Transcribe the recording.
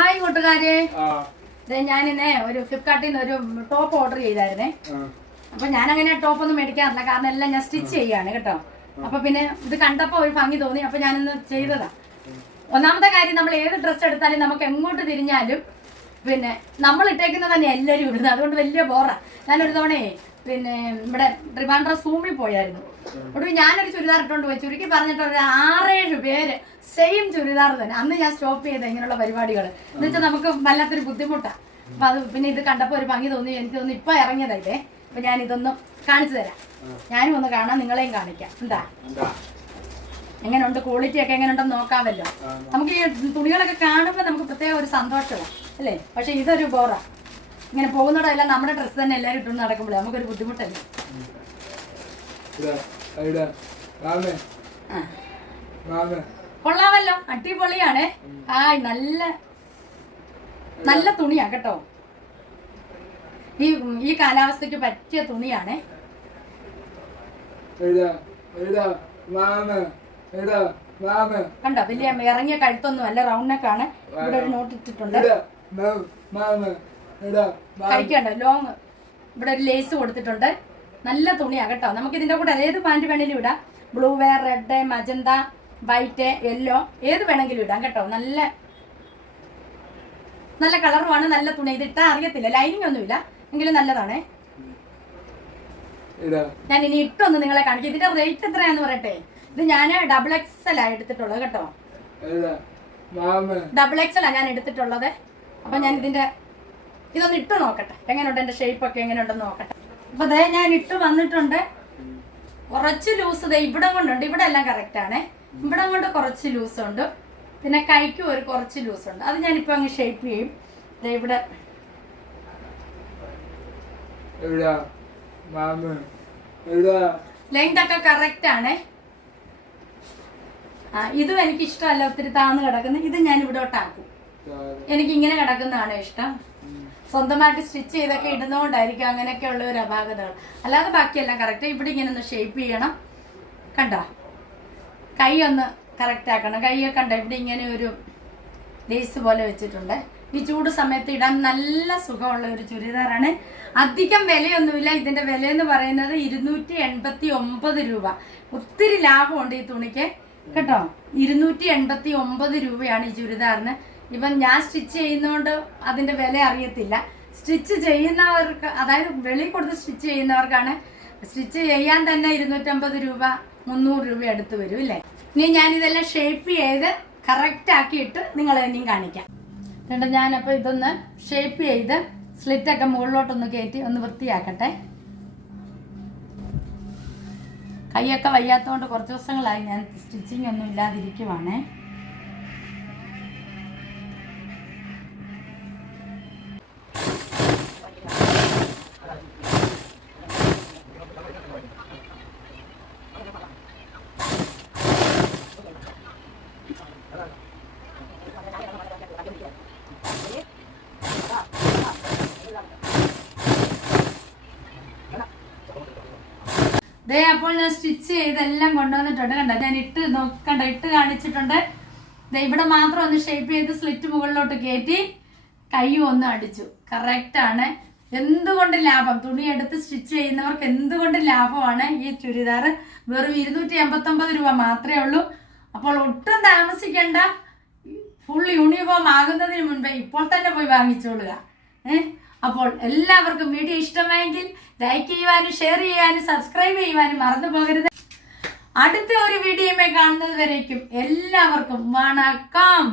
Hi കൂട്ടുകാരെ. ഞാനിന്നെ ഒരു ഫ്ലിപ്കാർട്ടിൽ നിന്ന് ഒരു ടോപ്പ് ഓർഡർ ചെയ്തായിരുന്നേ. അപ്പൊ ഞാൻ അങ്ങനെ ടോപ്പ് ഒന്നും മേടിക്കാറില്ല. കാരണം എല്ലാം ഞാൻ സ്റ്റിച്ച് ചെയ്യാണ് കേട്ടോ. അപ്പൊ പിന്നെ ഇത് കണ്ടപ്പോ ഒരു ഭംഗി തോന്നി. അപ്പൊ ഞാനിന്ന് ചെയ്തതാ. ഒന്നാമത്തെ കാര്യം നമ്മൾ ഏത് ഡ്രസ്സ് എടുത്താലും നമുക്ക് എങ്ങോട്ട് തിരിഞ്ഞാലും പിന്നെ നമ്മൾ ഇട്ടേക്കുന്നത് തന്നെ എല്ലാവരും ഇടുന്നത്. അതുകൊണ്ട് വലിയ ബോറാ. ഞാനൊരു തവണയെ പിന്നെ ഇവിടെ ട്രിവാൻഡ്രം സൂമിൽ പോയായിരുന്നു. ഒടുവിൽ ഞാനൊരു ചുരിദാർ ഇട്ടുകൊണ്ട് പോയി. ചുരുക്കി പറഞ്ഞിട്ട് ഒരു ആറേഴ് പേര് സെയിം ചുരിദാർ തന്നെ. അന്ന് ഞാൻ സ്റ്റോപ്പ് ചെയ്ത ഇങ്ങനെയുള്ള പരിപാടികൾ എന്ന് വെച്ചാൽ നമുക്ക് വല്ലാത്തൊരു ബുദ്ധിമുട്ടാണ് അപ്പൊ അത് പിന്നെ ഇത് കണ്ടപ്പോൾ ഒരു ഭംഗി തോന്നി. എനിക്ക് തോന്നി ഇപ്പൊ ഇറങ്ങിയതല്ലേ അപ്പൊ ഞാൻ ഇതൊന്ന് കാണിച്ചു തരാം. ഞാനും ഒന്ന് കാണാം നിങ്ങളെയും കാണിക്കാം. എന്താ? എങ്ങനെയുണ്ട്? ക്വാളിറ്റി ഒക്കെ എങ്ങനെയുണ്ടെന്ന് നോക്കാമല്ലോ. നമുക്ക് ഈ തുണികളൊക്കെ കാണുമ്പോൾ നമുക്ക് പ്രത്യേക ഒരു സന്തോഷമാണ് അല്ലേ? പക്ഷെ ഇതൊരു ബോറാ. ഇങ്ങനെ പോകുന്നിടമെല്ലാം നമ്മുടെ ഡ്രസ്സ് തന്നെ എല്ലാരും ഇട്ടുകൊണ്ട് നടക്കുമ്പോഴേ നമുക്കൊരു ബുദ്ധിമുട്ടല്ലേ? കൊള്ളാമല്ലോ. അടിപൊളിയാണ്. ആ നല്ല നല്ല തുണിയാ കേട്ടോ. ഈ ഈ കാലാവസ്ഥയ്ക്ക് പറ്റിയ തുണിയാണേ. കണ്ടോ? വലിയ ഇറങ്ങിയ കഴുത്തൊന്നും അല്ല റൗണ്ട് നെക്കാണ് ഇവിടെ ഒരു നോട്ട് ഇട്ടിട്ടുണ്ട്. കഴിക്കണ്ട ലോങ് ഇവിടെ ഒരു ലേസ് കൊടുത്തിട്ടുണ്ട്. നല്ല തുണിയാ കേട്ടോ. നമുക്ക് ഇതിന്റെ കൂടെ ഏത് പാന്റ് വേണേലും ഇടാം. Blue wear red magenta white yellow ഏത് വേണമെങ്കിലും ഇടാം കേട്ടോ. നല്ല നല്ല കളറുമാണ് നല്ല തുണി. ഇത് ഇട്ടാ അറിയത്തില്ല. ലൈനിങ് ഒന്നുമില്ല. എങ്കിലും നല്ലതാണേ. ഞാൻ ഇനി ഇട്ടൊന്ന് നിങ്ങളെ കാണിക്കും. ഇതിന്റെ റേറ്റ് എത്രയാന്ന് പറയട്ടെ? ഇത് ഞാൻ ഡബിൾ എക്സൽ ആ എടുത്തിട്ടുള്ളത് കേട്ടോ. ഡബിൾ എക്സൽ ആ ഞാൻ എടുത്തിട്ടുള്ളത്. അപ്പൊ ഞാൻ ഇതിന്റെ ഇതൊന്ന് ഇട്ട് നോക്കട്ടെ. എങ്ങനെയുണ്ട് എന്റെ ഷേപ്പ് ഒക്കെ? എങ്ങനെയുണ്ടെന്ന് നോക്കട്ടെ. അപ്പൊ ദേ ഞാൻ ഇട്ട് വന്നിട്ടുണ്ട്. കുറച്ച് ലൂസ് ദേ ഇവിടെ കൊണ്ടുണ്ട്. ഇവിടെ എല്ലാം കറക്റ്റ് ആണ്. ഇവിടെ കൊണ്ട് കുറച്ച് ലൂസ് ഉണ്ട്. പിന്നെ കൈക്കും ഒരു കുറച്ച് ലൂസ് ഉണ്ട്. അത് ഞാനിപ്പോ അങ്ങ് ഷേപ്പ് ചെയ്യും. ദേ ഇവിടെ. ലെങ്ത് ഒക്കെ കറക്റ്റ് ആണ്. ആ ഇതും എനിക്ക് ഇഷ്ടമല്ല ഒത്തിരി താന്ന് കിടക്കുന്നത് ഇത് ഞാൻ ഇവിടോട്ടാക്കും. എനിക്ക് ഇങ്ങനെ കിടക്കുന്നതാണ് ഇഷ്ടം. സ്വന്തമായിട്ട് സ്റ്റിച്ച് ചെയ്തൊക്കെ ഇടുന്നോണ്ടായിരിക്കും അങ്ങനെയൊക്കെ ഉള്ള ഒരു അപാകതകൾ. അല്ലാതെ ബാക്കിയെല്ലാം കറക്റ്റ് ഇവിടെ ഇങ്ങനെ ഒന്ന് ഷേപ്പ് ചെയ്യണം. കണ്ടോ? കൈ ഒന്ന് കറക്റ്റ് ആക്കണം. കൈയൊക്കെ കണ്ടോ? ഇവിടെ ഇങ്ങനെ ഒരു ലേസ് പോലെ വെച്ചിട്ടുണ്ട്. ഈ ചൂട് സമയത്ത് ഇടാൻ നല്ല സുഖമുള്ള ഒരു ചുരിദാറാണ്. അധികം വിലയൊന്നുമില്ല. ഇതിന്റെ വില എന്ന് പറയുന്നത് ഇരുന്നൂറ്റി എൺപത്തി ഒമ്പത് രൂപ. ഒത്തിരി ലാഭമുണ്ട് ഈ തുണിക്ക്. കേട്ടോ ഇരുന്നൂറ്റി എൺപത്തി ഒമ്പത് രൂപയാണ് ഈ ചുരിദാറിന്. ഇപ്പം ഞാൻ സ്റ്റിച്ച് ചെയ്യുന്നതുകൊണ്ട് അതിന്റെ വില അറിയത്തില്ല. സ്റ്റിച്ച് ചെയ്യുന്നവർക്ക് അതായത് വെളിയിൽ കൊടുത്ത് സ്റ്റിച്ച് ചെയ്യുന്നവർക്കാണ് സ്റ്റിച്ച് ചെയ്യാൻ തന്നെ ഇരുന്നൂറ്റമ്പത് രൂപ മുന്നൂറ് രൂപ അടുത്ത് വരും അല്ലേ ഇനി ഞാൻ ഇതെല്ലാം ഷേപ്പ് ചെയ്ത് കറക്റ്റ് ആക്കിയിട്ട് നിങ്ങളെ ഇനിയും കാണിക്കാം. രണ്ട് ഞാനപ്പോൾ ഇതൊന്ന് ഷേപ്പ് ചെയ്ത് സ്ലിറ്റൊക്കെ മുകളിലോട്ടൊന്ന് കയറ്റി ഒന്ന് വൃത്തിയാക്കട്ടെ. കൈയൊക്കെ വയ്യാത്തതുകൊണ്ട് കുറച്ച് ദിവസങ്ങളായി ഞാൻ സ്റ്റിച്ചിങ് ഒന്നും ഇല്ലാതിരിക്കുവാണേ. ദേ അപ്പോൾ ഞാൻ സ്റ്റിച്ച് ചെയ്തെല്ലാം കൊണ്ടുവന്നിട്ടുണ്ട് കണ്ടോ? ഞാൻ ഇട്ട് നോക്കണ്ട ഇട്ട് കാണിച്ചിട്ടുണ്ട്. ദേ ഇവിടെ മാത്രം ഒന്ന് ഷേപ്പ് ചെയ്ത് സ്ലിറ്റ് മുകളിലോട്ട് കയറ്റി കൈയും ഒന്ന് അടിച്ചു. കറക്റ്റ് ആണ്. എന്തുകൊണ്ട് ലാഭം? തുണി എടുത്ത് സ്റ്റിച്ച് ചെയ്യുന്നവർക്ക് എന്തുകൊണ്ട് ലാഭമാണ്? ഈ ചുരിദാർ വെറും ഇരുന്നൂറ്റി എൺപത്തൊമ്പത് രൂപ മാത്രമേ ഉള്ളൂ. അപ്പോൾ ഒട്ടും താമസിക്കേണ്ട. ഫുൾ യൂണിഫോം ആകുന്നതിന് മുൻപേ ഇപ്പോൾ തന്നെ പോയി വാങ്ങിച്ചോളുക. അപ്പോൾ എല്ലാവർക്കും വീഡിയോ ഇഷ്ടമായെങ്കിൽ ലൈക്ക് ചെയ്യുവാനും ഷെയർ ചെയ്യാനും സബ്സ്ക്രൈബ് ചെയ്യുവാനും മറന്നു പോകരുത്. അടുത്ത ഒരു വീഡിയോയുമായി കാണുന്നത് വരേക്കും. എല്ലാവർക്കും വണക്കം.